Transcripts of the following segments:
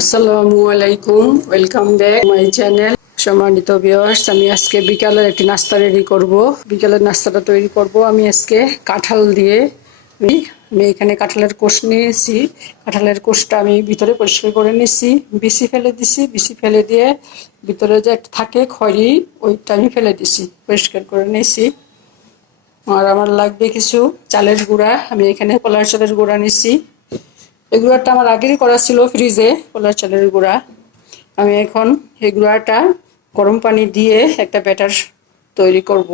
আসসালামু আলাইকুম, welcome back my channel. সম্মানিত ভিউয়ার্স, আমি আজকে বিকালের একটি নাস্তা রেডি করব। বিকালের নাস্তাটা তৈরি করব আমি আজকে কাঁঠাল দিয়ে। আমি এখানে কাঁঠালের কোষ নিয়েছি। কাঁঠালের কোষটা আমি ভিতরে পরিষ্কার করে নিয়েছি, বিচি ফেলে দিছি। বিচি ফেলে দিয়ে ভিতরে যে থাকে খড়ি, ওইটা আমি ফেলে দিছি, পরিষ্কার করে নিয়েছি। আর আমার লাগবে কিছু চালের গুঁড়া। আমি এখানে কলার চালের গুঁড়া নিছি। এই গুঁড়াটা আমার আগেরই করা ছিল ফ্রিজে, কলার চালের গুঁড়া। আমি এখন এই গুঁড়াটা গরম পানি দিয়ে একটা ব্যাটার তৈরি করব।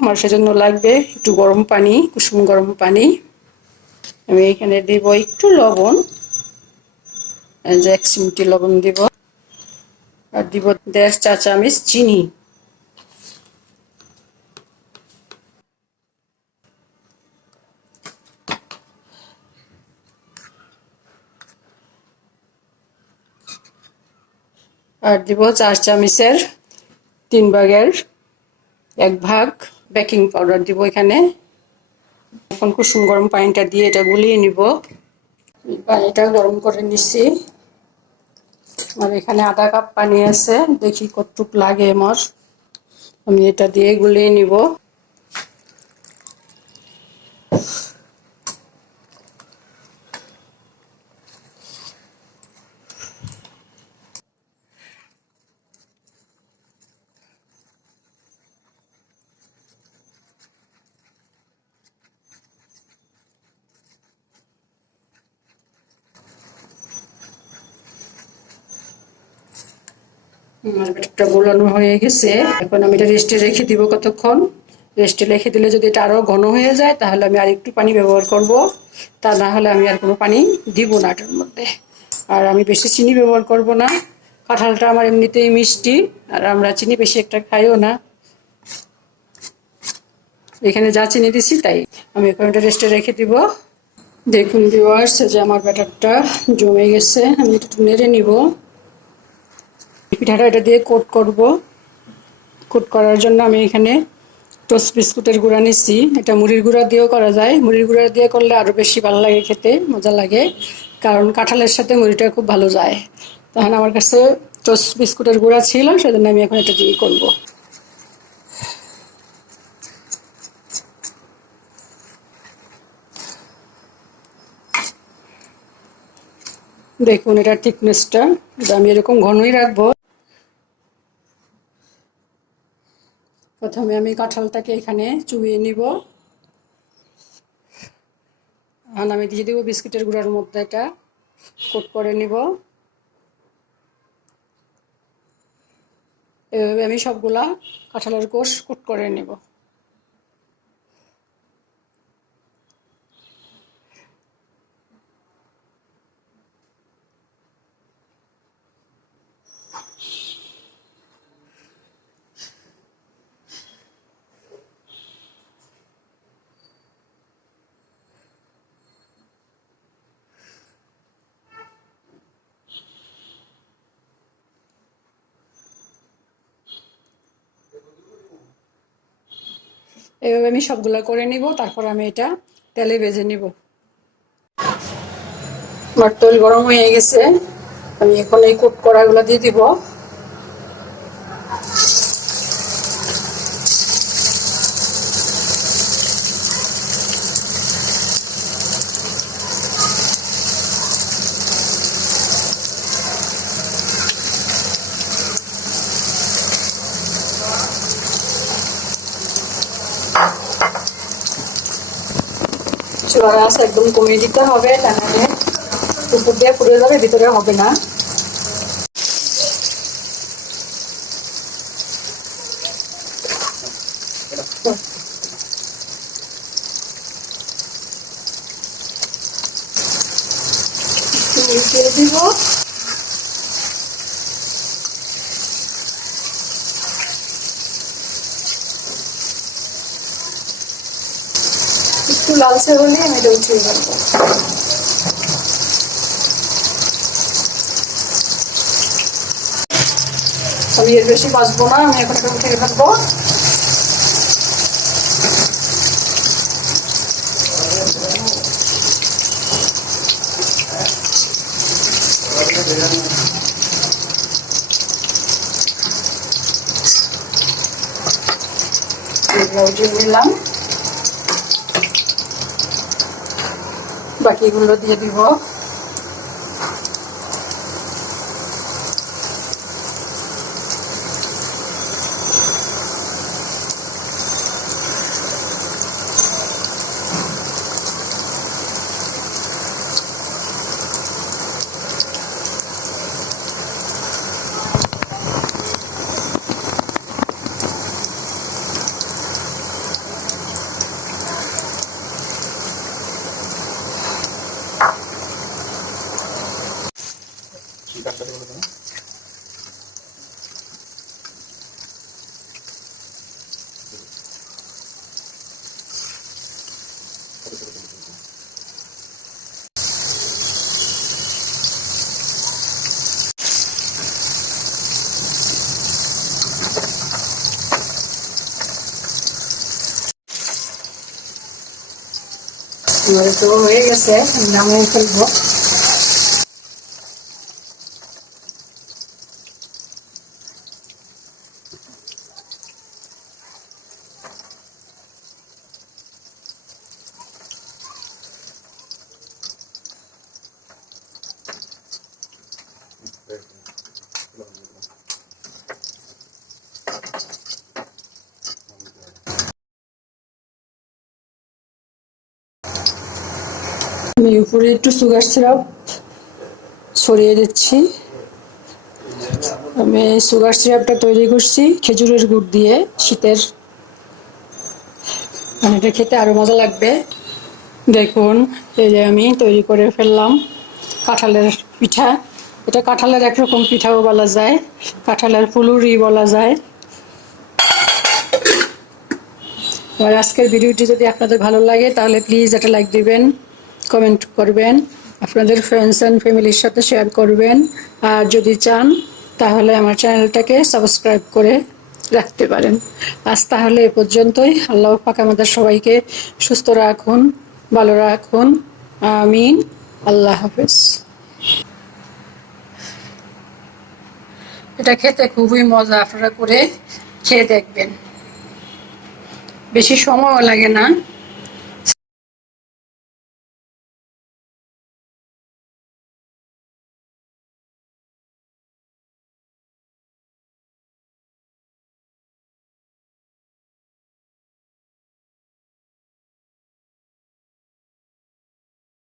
আমার সেজন্য লাগবে একটু গরম পানি, কুসুম গরম পানি। আমি এখানে দিব একটু লবণ, যে 1 চিমটি লবণ দিব। আর দিব 1.5 চা চামচ চিনি। আর দিব 4 চামচের 3 ভাগের 1 ভাগ বেকিং পাউডার দিব এখানে। এখন কুসুম গরম পানিটা দিয়ে এটা গুলিয়ে নিব। পানিটা গরম করে নিচ্ছি। আর এখানে আধা কাপ পানি আছে, দেখি কতটুক লাগে আমার। আমি এটা দিয়ে গুলিয়ে নিব। আমার ব্যাটারটা গোলানো হয়ে গেছে। এখন আমি এটা রেস্টে রেখে দিব কতক্ষণ। রেস্টে রেখে দিলে যদি এটা আরো ঘন হয়ে যায়, তাহলে আমি আর একটু পানি ব্যবহার করব। তা না হলে আমি আর কোনো পানি দিব না এটার মধ্যে। আর আমি বেশি চিনি ব্যবহার করব না। কাঁঠালটা আমার এমনিতেই মিষ্টি, আর আমরা চিনি বেশি একটা খাইও না। এখানে যা চিনি দিছি তাই। আমি এখন এটা রেস্টে রেখে দিব। দেখুন ভিউয়ার্স, যে আমার ব্যাটারটা জমে গেছে। আমি এটা একটু নেড়ে নিব। পিঠাটা এটা দিয়ে কোট করব। কোট করার জন্য আমি এখানে টোস্ট বিস্কুটের গুঁড়া নিচ্ছি। এটা মুড়ির গুঁড়া দিয়েও করা যায়। মুড়ির গুঁড়া দিয়ে করলে আরও বেশি ভালো লাগে, খেতে মজা লাগে, কারণ কাঁঠালের সাথে মুড়িটা খুব ভালো যায়। তখন আমার কাছে টোস্ট বিস্কুটের গুঁড়া ছিল, সেজন্য আমি এখন এটা দিয়ে করব। দেখুন এটার থিকনেসটা, আমি এরকম ঘনই রাখবো। প্রথমে আমি কাঁঠালটাকে এখানে চুবিয়ে নিব। আর আমি দিয়ে দিব বিস্কুটের গুঁড়ার মধ্যে, এটা কোট করে নিব। এভাবে আমি সবগুলা কাঁঠালের কোষ কোট করে নিব। এভাবে আমি সবগুলা করে নিব, তারপর আমি এটা তেলে ভেজে নিব। আমার তেল গরম হয়ে গেছে। আমি এখন এই কোট করাগুলো দিয়ে দিব। চুলার আঁচ একদম কমিয়ে দিতে হবে, তা নাহলে উপর দিয়ে পুড়ে যাবে, ভিতরে হবে না। দিয়ে দিব। একটু লালচে হলে আমি এটা উঠিয়ে রাখবো। আমি এর বেশি বাঁচবো না, আমি এখন এটা উঠিয়ে রাখবো। এগুলো দিয়ে দিলাম, বাকিগুলো দিয়ে দিব। এবারে তো হয়ে গেছে, নামিয়ে ফেলবো। আমি উপরে একটু সুগার সিরাপ ছড়িয়ে দিচ্ছি। আমি সুগার সিরাপটা তৈরি করছি খেজুরের গুড় দিয়ে, শীতের, মানে এটা খেতে আরো মজা লাগবে। দেখুন, এই যে আমি তৈরি করে ফেললাম কাঁঠালের পিঠা। এটা কাঁঠালের একরকম পিঠাও বলা যায়, কাঁঠালের ফুলুরি বলা যায়। আর আজকের ভিডিওটি যদি আপনাদের ভালো লাগে তাহলে প্লিজ একটা লাইক দিবেন, কমেন্ট করবেন, আপনাদের ফ্রেন্ডস অ্যান্ড ফ্যামিলির সাথে শেয়ার করবেন। আর যদি চান তাহলে আমার চ্যানেলটাকে সাবস্ক্রাইব করে রাখতে পারেন। আজ তাহলে এ পর্যন্তই। আল্লাহ পাক আমাদের সবাইকে সুস্থ রাখুন, ভালো রাখুন, আমিন। আল্লাহ হাফেজ। এটা খেতে খুবই মজা, আপনারা করে খেয়ে দেখবেন, বেশি সময়ও লাগে না।